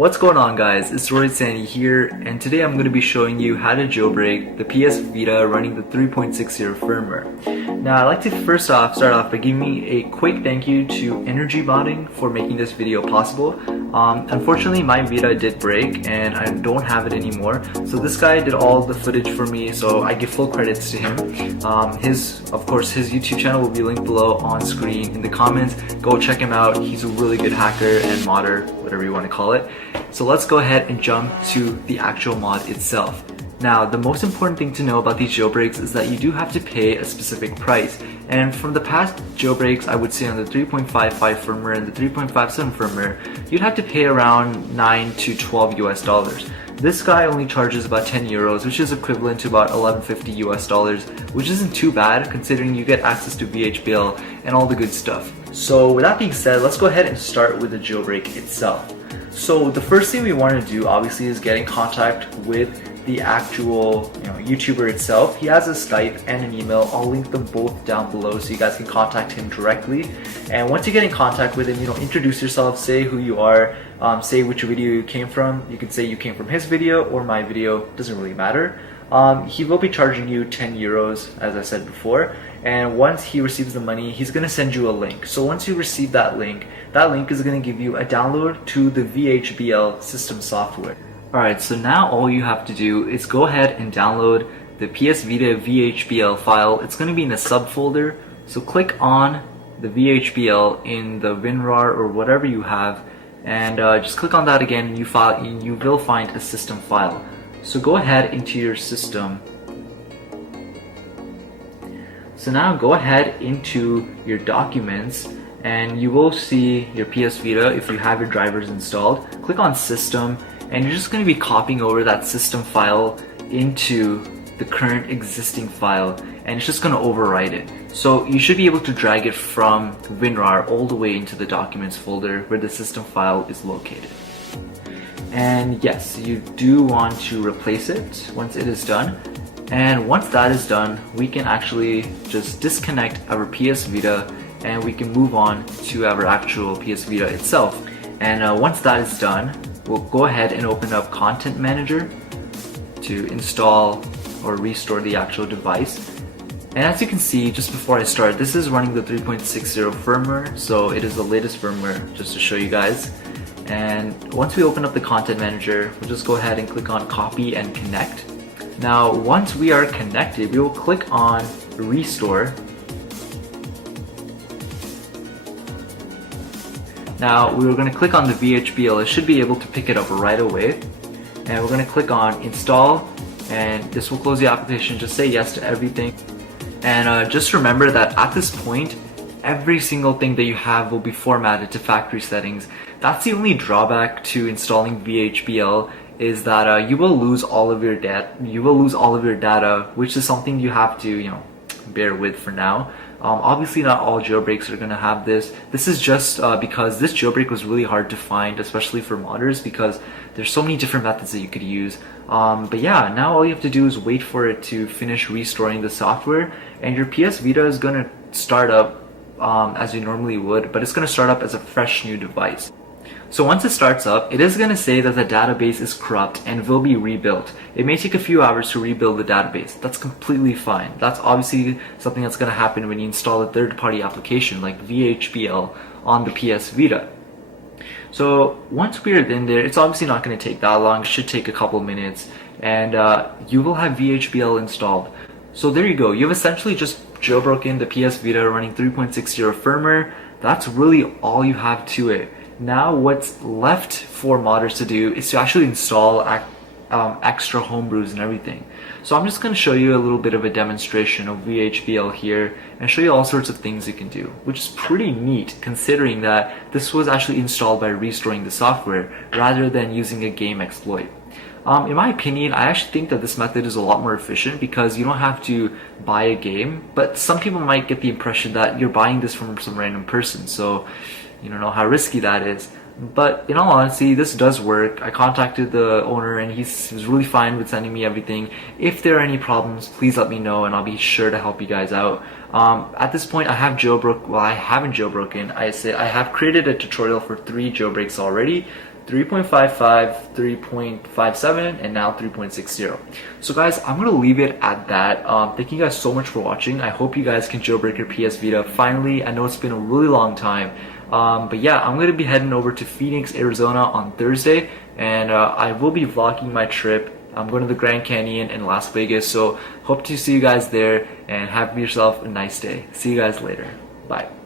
What's going on, guys? It's Rohit Saini here, and today I'm going to be showing you how to jailbreak the PS Vita running the 3.60 firmware. Now, I'd like to start off by giving a quick thank you to Energy Bonding for making this video possible. Unfortunately, my Vita did break and I don't have it anymore, so this guy did all the footage for me, so I give full credits to him. Of course, his YouTube channel will be linked below on screen in the comments. Go check him out. He's a really good hacker and modder, whatever you want to call it. So let's go ahead and jump to the actual mod itself. Now, the most important thing to know about these jailbreaks is that you do have to pay a specific price. And from the past jailbreaks, I would say on the 3.55 firmware and the 3.57 firmware, you'd have to pay around 9 to 12 US dollars. This guy only charges about 10 euros, which is equivalent to about 11.50 US dollars, which isn't too bad considering you get access to VHBL and all the good stuff. So with that being said, let's go ahead and start with the jailbreak itself. So the first thing we want to do obviously is get in contact with the actual YouTuber itself. He has a Skype and an email. I'll link them both down below so you guys can contact him directly. And once you get in contact with him, introduce yourself, say who you are, say which video you came from. You could say you came from his video or my video, doesn't really matter. He will be charging you 10 euros, as I said before, and once he receives the money, he's going to send you a link. So once you receive that link is going to give you a download to the VHBL system software. Alright, so now all you have to do is go ahead and download the PS Vita VHBL file. It's going to be in a subfolder, so click on the VHBL in the WinRAR or whatever you have, and just click on that again and you will find a system file. So go ahead into your system. So now go ahead into your documents and you will see your PS Vita if you have your drivers installed. Click on system and you're just going to be copying over that system file into the current existing file, and it's just going to overwrite it. So you should be able to drag it from WinRAR all the way into the documents folder where the system file is located. And yes, you do want to replace it once it is done. And once that is done, we can actually just disconnect our PS Vita and we can move on to our actual PS Vita itself. And once that is done, we'll go ahead and open up Content Manager to install or restore the actual device. And as you can see, just before I start, this is running the 3.60 firmware, so it is the latest firmware, just to show you guys. And once we open up the Content Manager, we'll just go ahead and click on Copy and Connect. Now, once we are connected, we will click on Restore. Now, we're going to click on the VHBL. It should be able to pick it up right away. And we're going to click on Install, and this will close the application. Just say yes to everything. And just remember that at this point, every single thing that you have will be formatted to factory settings. That's the only drawback to installing VHBL, is that you will lose all of your data. Which is something you have to bear with for now. Obviously not all jailbreaks are going to have this. This is just because this jailbreak was really hard to find, especially for modders, because there's so many different methods that you could use. But yeah, now all you have to do is wait for it to finish restoring the software, and your PS Vita is going to start up as you normally would, but it's going to start up as a fresh new device. So once it starts up, it is going to say that the database is corrupt and will be rebuilt. It may take a few hours to rebuild the database. That's completely fine. That's obviously something that's going to happen when you install a third-party application like VHBL on the PS Vita. So once we're in there, it's obviously not going to take that long. It should take a couple minutes, and you will have VHBL installed. So there you go. You've essentially just jailbroken the PS Vita running 3.60 firmware. That's really all you have to it. Now what's left for modders to do is to actually install extra homebrews and everything. So I'm just going to show you a little bit of a demonstration of VHBL here and show you all sorts of things you can do, which is pretty neat considering that this was actually installed by restoring the software rather than using a game exploit. In my opinion, I actually think that this method is a lot more efficient because you don't have to buy a game, but some people might get the impression that you're buying this from some random person, so you don't know how risky that is. But in all honesty, this does work. I contacted the owner and he was really fine with sending me everything. If there are any problems, please let me know and I'll be sure to help you guys out. At this point, I have jailbroken. Well, I haven't jailbroken. I have created a tutorial for 3 jailbreaks already. 3.55, 3.57, and now 3.60. So guys, I'm gonna leave it at that. Thank you guys so much for watching. I hope you guys can jailbreak your PS Vita finally. I know it's been a really long time. But yeah, I'm gonna be heading over to Phoenix, Arizona on Thursday, and I will be vlogging my trip. I'm going to the Grand Canyon in Las Vegas, so hope to see you guys there, and have yourself a nice day. See you guys later. Bye.